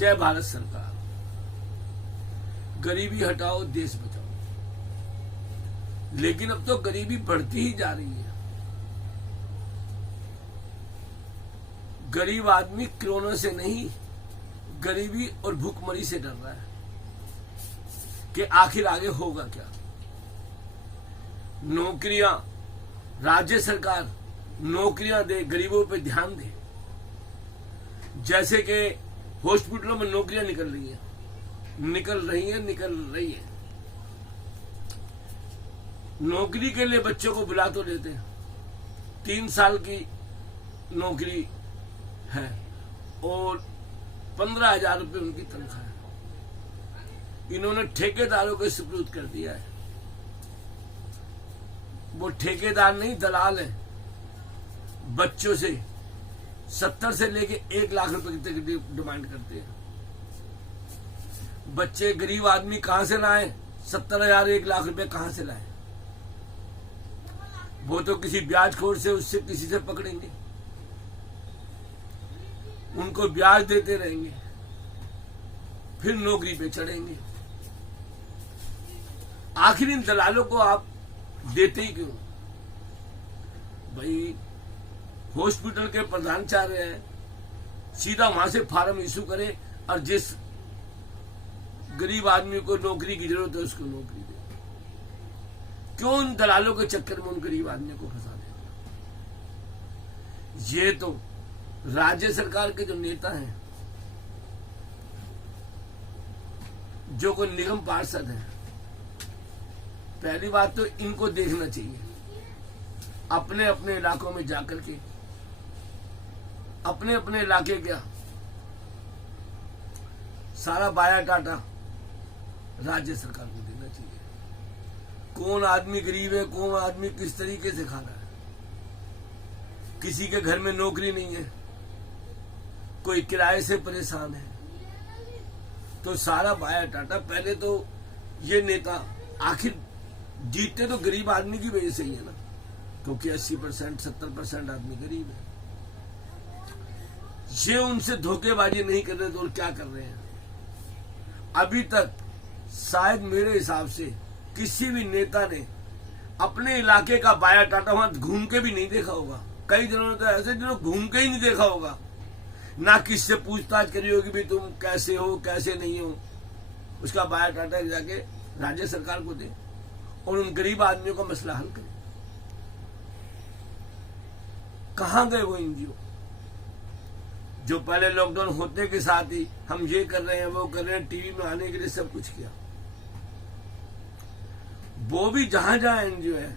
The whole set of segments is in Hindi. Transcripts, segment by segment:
जय भारत सरकार, गरीबी हटाओ देश बचाओ। लेकिन अब तो गरीबी बढ़ती ही जा रही है। गरीब आदमी कोरोना से नहीं, गरीबी और भूखमरी से डर रहा है कि आखिर आगे होगा क्या। नौकरियां, राज्य सरकार नौकरियां दे, गरीबों पे ध्यान दे। जैसे कि हॉस्पिटलों में नौकरियां निकल रही हैं। नौकरी के लिए बच्चों को बुला तो लेते हैं। 3 साल की नौकरी है और 15,000 रुपये उनकी तनख्वाह है। इन्होंने ठेकेदारों को सुपुर्द कर दिया है। वो ठेकेदार नहीं, दलाल है। बच्चों से 70 से लेके 1 लाख रुपए की डिमांड करते हैं। बच्चे गरीब आदमी कहां से लाए? 70,000 1 लाख रुपए कहां से लाए? वो तो किसी ब्याजखोर से, उससे किसी से पकड़ेंगे, उनको ब्याज देते रहेंगे, फिर नौकरी पे चढ़ेंगे। आखिर इन दलालों को आप देते ही क्यों? भाई हॉस्पिटल के प्रधान चाह रहे हैं सीधा वहां से फार्म इशू करे और जिस गरीब आदमी को नौकरी की जरूरत है उसको नौकरी दे। क्यों उन दलालों के चक्कर में उन गरीब आदमी को फंसा देते? ये तो राज्य सरकार के जो नेता हैं, जो कोई निगम पार्षद हैं, पहली बात तो इनको देखना चाहिए अपने अपने इलाकों में जाकर के, अपने अपने इलाके का सारा बायोडाटा राज्य सरकार को देना चाहिए। कौन आदमी गरीब है, कौन आदमी किस तरीके से खा रहा है। किसी के घर में नौकरी नहीं है, कोई किराए से परेशान है, तो सारा बायोडाटा पहले तो ये नेता आखिर जीतते तो गरीब आदमी की वजह से ही है ना, क्योंकि 80% 70% आदमी गरीब है। ये उनसे धोखेबाजी नहीं कर रहे तो और क्या कर रहे हैं? अभी तक शायद मेरे हिसाब से किसी भी नेता ने अपने इलाके का बायोडाटा वहां घूम के भी नहीं देखा होगा। कई जनों ने तो ऐसे दिनों घूम के ही नहीं देखा होगा, ना किससे पूछताछ करी होगी भी तुम कैसे हो कैसे नहीं हो। उसका बायोडाटा जाके राज्य सरकार को दे और उन गरीब आदमियों का मसला हल करे। कहां गए वो एनजीओ जो पहले लॉकडाउन होते के साथ ही हम ये कर रहे हैं वो कर रहे हैं, टीवी में आने के लिए सब कुछ किया। वो भी जहां जहां एनजीओ है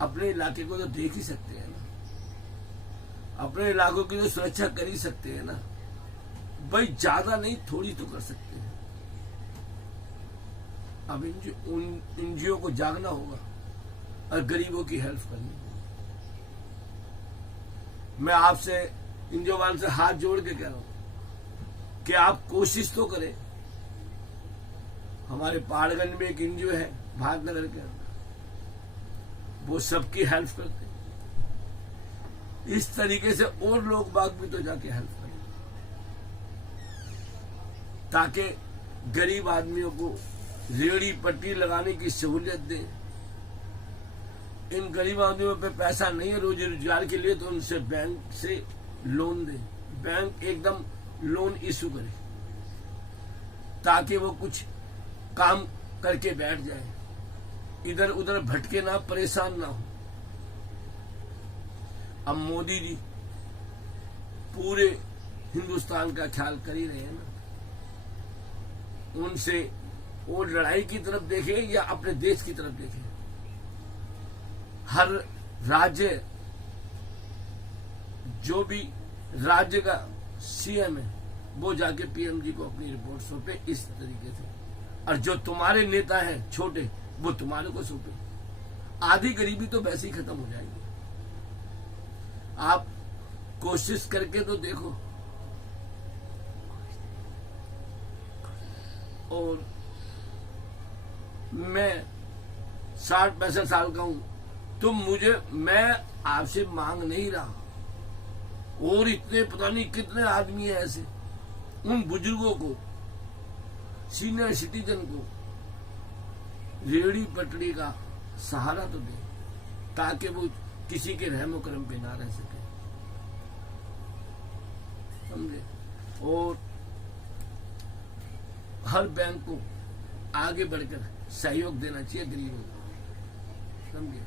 अपने इलाके को तो देख ही सकते हैं ना, अपने इलाकों की तो सुरक्षा कर ही सकते हैं ना भाई। ज्यादा नहीं, थोड़ी तो कर सकते हैं। अब उन एनजीओ को जागना होगा और गरीबों की हेल्प करनी होगी। मैं आपसे एनजीओ वालों से हाथ जोड़ के कह रहा हूं कि आप कोशिश तो करें। हमारे पहाड़गंज में एक एनजीओ है भारतनगर के अंदर, वो सबकी हेल्प करते हैं। इस तरीके से और लोग बाग भी तो जाके हेल्प करें, ताकि गरीब आदमियों को रेहड़ी पट्टी लगाने की सहूलियत दें। इन गरीब आदमियों पे पैसा नहीं है रोजी रोजगार के लिए, तो उनसे बैंक से लोन दें। बैंक एकदम लोन इशू करे ताकि वो कुछ काम करके बैठ जाए, इधर उधर भटके ना, परेशान ना हो। अब मोदी जी पूरे हिंदुस्तान का ख्याल कर ही रहे हैं ना, उनसे वो लड़ाई की तरफ देखें या अपने देश की तरफ देखें। हर राज्य, जो भी राज्य का सीएम है, वो जाके पीएम जी को अपनी रिपोर्ट सौंपे इस तरीके से, और जो तुम्हारे नेता हैं छोटे वो तुम्हारे को सौंपे। आधी गरीबी तो वैसे ही खत्म हो जाएगी। आप कोशिश करके तो देखो। और मैं 60-65 साल का हूं, तो मैं आपसे मांग नहीं रहा, और इतने पता नहीं कितने आदमी हैं ऐसे उन बुजुर्गों को, सीनियर सिटीजन को रेहड़ी पटड़ी का सहारा तो दे, ताकि वो किसी के रहमो करम पे ना रह सके, समझे। और हर बैंक को आगे बढ़कर सहयोग देना चाहिए गरीबों को, समझे।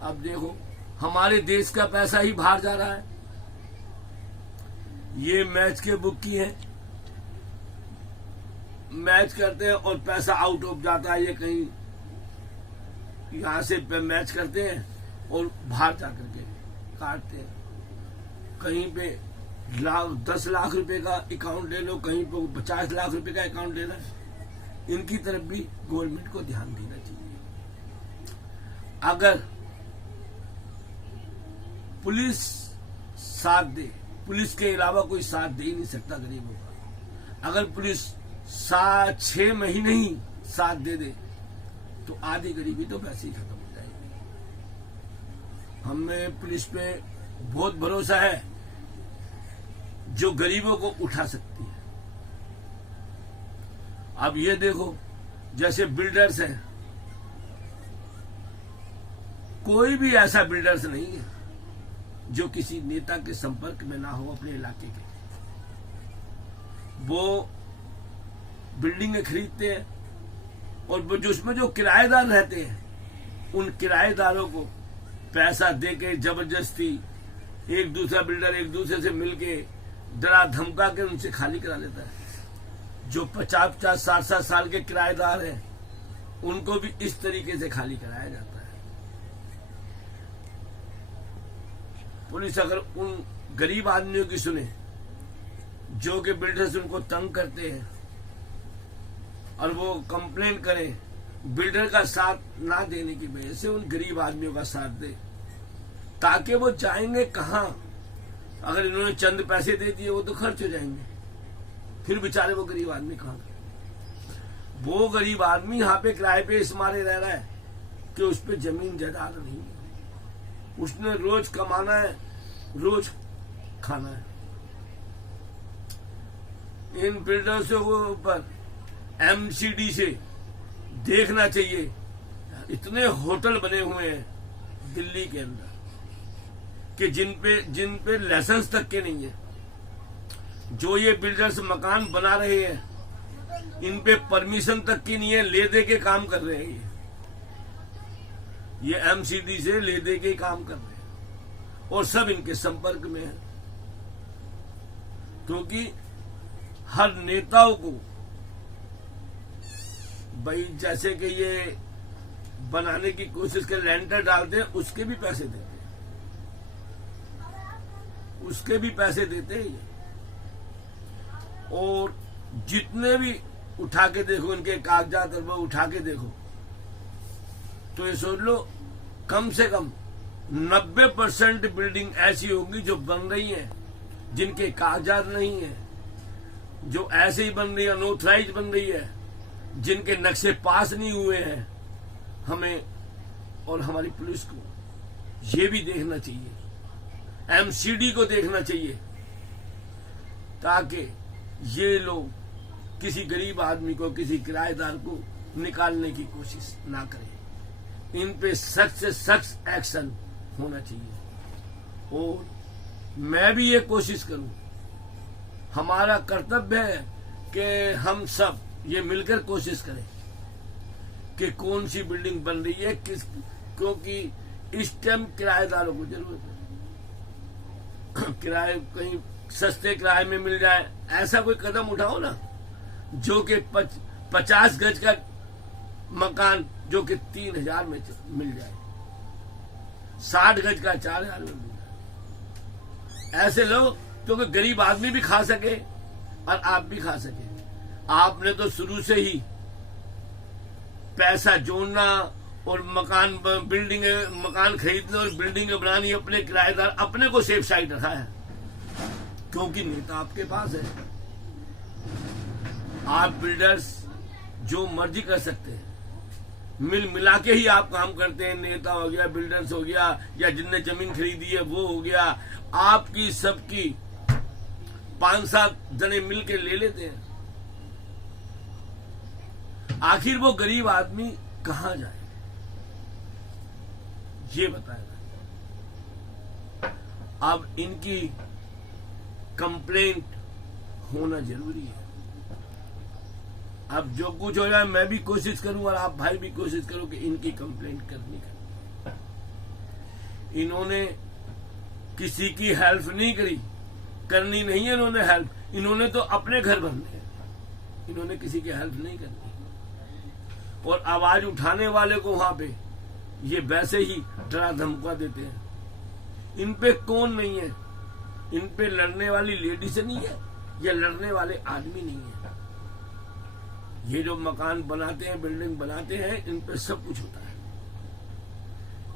अब देखो हमारे देश का पैसा ही बाहर जा रहा है। ये मैच के बुक की है, मैच करते हैं और पैसा आउट ऑफ जाता है। ये कहीं यहां से मैच करते हैं और बाहर जाकर के काटते हैं। कहीं पे 10 लाख रुपए का अकाउंट ले लो, कहीं पे 50 लाख रुपए का अकाउंट ले रहा है। इनकी तरफ भी गवर्नमेंट को ध्यान देना चाहिए। अगर पुलिस साथ दे, पुलिस के अलावा कोई साथ दे ही नहीं सकता गरीबों का। अगर पुलिस 6 महीने ही साथ दे दे तो आधी गरीबी तो वैसे ही खत्म हो जाएगी। हमें पुलिस पे बहुत भरोसा है, जो गरीबों को उठा सकती है। अब ये देखो, जैसे बिल्डर्स हैं, कोई भी ऐसा बिल्डर्स नहीं है जो किसी नेता के संपर्क में ना हो अपने इलाके के। वो बिल्डिंगें खरीदते हैं और वो जो उसमें जो किराएदार रहते हैं, उन किराएदारों को पैसा देके जबरदस्ती एक दूसरा बिल्डर एक दूसरे से मिलके डरा धमका के उनसे खाली करा लेता है। जो 50-50, 60-60 साल के किराएदार हैं, उनको भी इस तरीके से खाली कराया जाता है। पुलिस अगर उन गरीब आदमियों की सुने जो कि बिल्डर्स उनको तंग करते हैं और वो कंप्लेन करें, बिल्डर का साथ ना देने की वजह से उन गरीब आदमियों का साथ दे, ताकि वो जाएंगे कहां। अगर इन्होंने चंद पैसे दे दिए वो तो खर्च हो जाएंगे, फिर बेचारे वो गरीब आदमी कहां गए। वो गरीब आदमी यहाँ पे किराए पे इस मारे रह रहा है कि उस पर जमीन जायदाद नहीं है, उसने रोज कमाना है, रोज खाना है। इन बिल्डर्स के ऊपर एमसीडी से देखना चाहिए। इतने होटल बने हुए हैं दिल्ली के अंदर कि जिन पे लाइसेंस तक के नहीं है। जो ये बिल्डर्स मकान बना रहे हैं, इन पे परमिशन तक की नहीं है, ले दे के काम कर रहे हैं। ये एमसीडी से ले दे के काम कर रहे हैं और सब इनके संपर्क में है। क्योंकि हर नेताओं को भाई, जैसे कि ये बनाने की कोशिश कर लेंटर डालते हैं, उसके भी पैसे देते हैं, उसके भी पैसे देते हैं। और जितने भी उठा के देखो इनके कागजात और वो उठा के देखो, तो ये सोच लो कम से कम 90% बिल्डिंग ऐसी होंगी जो बन रही है जिनके कागजात नहीं है, जो ऐसे ही बन रही है, अनऑथराइज बन रही है, जिनके नक्शे पास नहीं हुए हैं। हमें और हमारी पुलिस को ये भी देखना चाहिए, एमसीडी को देखना चाहिए, ताकि ये लोग किसी गरीब आदमी को, किसी किराएदार को निकालने की कोशिश ना करें। इन पे सख्त से सख्त एक्शन होना चाहिए। और मैं भी ये कोशिश करूं, हमारा कर्तव्य है कि हम सब ये मिलकर कोशिश करें कि कौन सी बिल्डिंग बन रही है, क्योंकि इस टाइम किराएदारों को जरूरत है। किराए कहीं सस्ते किराए में मिल जाए, ऐसा कोई कदम उठाओ ना, जो कि 50 गज का मकान जो कि 3000 में मिल जाए, 60 गज का 4000 में मिल जाए। ऐसे लो तो कि गरीब आदमी भी खा सके और आप भी खा सके। आपने तो शुरू से ही पैसा जोड़ना और मकान खरीदने और बिल्डिंग बनानी, अपने किराएदार अपने को सेफ साइड रखा है, क्योंकि नेता आपके पास है। आप बिल्डर्स जो मर्जी कर सकते हैं, मिला के ही आप काम करते हैं। नेता हो गया, बिल्डर्स हो गया, या जिनने जमीन खरीदी है वो हो गया, आपकी सबकी 5-7 जने मिलके ले लेते हैं। आखिर वो गरीब आदमी कहां जाए, ये बताएगा। अब इनकी कंप्लेंट होना जरूरी है। अब जो कुछ हो जाए मैं भी कोशिश करूं और आप भाई भी कोशिश करो कि इनकी कंप्लेंट करनी है। इन्होंने किसी की हेल्प नहीं करी, करनी नहीं है इन्होंने हेल्प, इन्होंने तो अपने घर भरने हैं, इन्होंने किसी की हेल्प नहीं करनी। और आवाज उठाने वाले को वहां पे ये वैसे ही डरा धमका देते हैं। इन पे कौन नहीं है, इन पे लड़ने वाली लेडीज नहीं है या लड़ने वाले आदमी नहीं है। ये जो मकान बनाते हैं, बिल्डिंग बनाते हैं, इन पे सब कुछ होता है।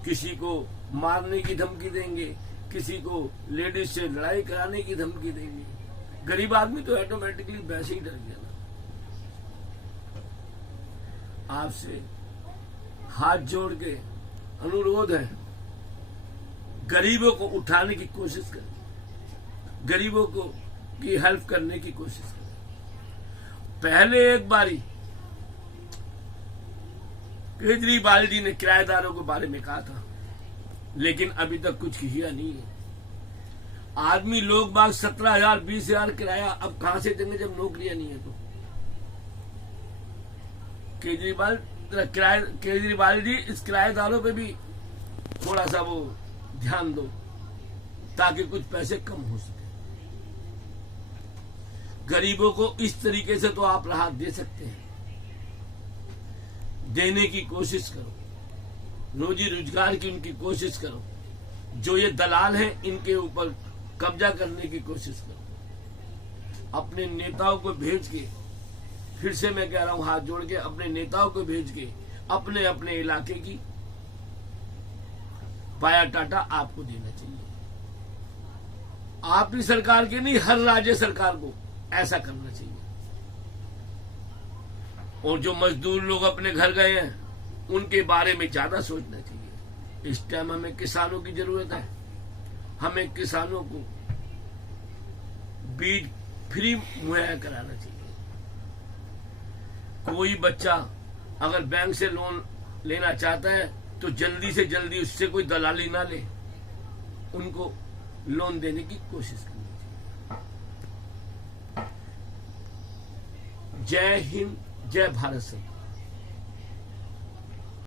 किसी को मारने की धमकी देंगे, किसी को लेडीज से लड़ाई कराने की धमकी देंगे। गरीब आदमी तो ऑटोमेटिकली वैसे ही डर गया ना। आपसे हाथ जोड़ के अनुरोध है, गरीबों को उठाने की कोशिश करें, गरीबों को की हेल्प करने की कोशिश करें। पहले एक बारी केजरीवाल जी ने किराएदारों के बारे में कहा था, लेकिन अभी तक कुछ किया नहीं है। आदमी लोग बाग 17,000 20,000 किराया अब कहां से देंगे जब नौकरियां नहीं है तो। केजरीवाल जी इस किराएदारों पे भी थोड़ा सा वो ध्यान दो ताकि कुछ पैसे कम हो सके। गरीबों को इस तरीके से तो आप राहत दे सकते हैं, देने की कोशिश करो, रोजी रोजगार की उनकी कोशिश करो। जो ये दलाल हैं इनके ऊपर कब्जा करने की कोशिश करो। अपने नेताओं को भेज के, फिर से मैं कह रहा हूं हाथ जोड़ के, अपने नेताओं को भेज के अपने अपने इलाके की बायोडाटा आपको देना चाहिए। आप ही सरकार के नहीं, हर राज्य सरकार को ऐसा करना चाहिए। और जो मजदूर लोग अपने घर गए हैं उनके बारे में ज्यादा सोचना चाहिए। इस टाइम हमें किसानों की जरूरत है। हमें किसानों को बीज फ्री मुहैया कराना चाहिए। कोई बच्चा अगर बैंक से लोन लेना चाहता है तो जल्दी से जल्दी उससे कोई दलाली ना ले, उनको लोन देने की कोशिश करनी चाहिए। जय हिंद, जय भारत सरकार।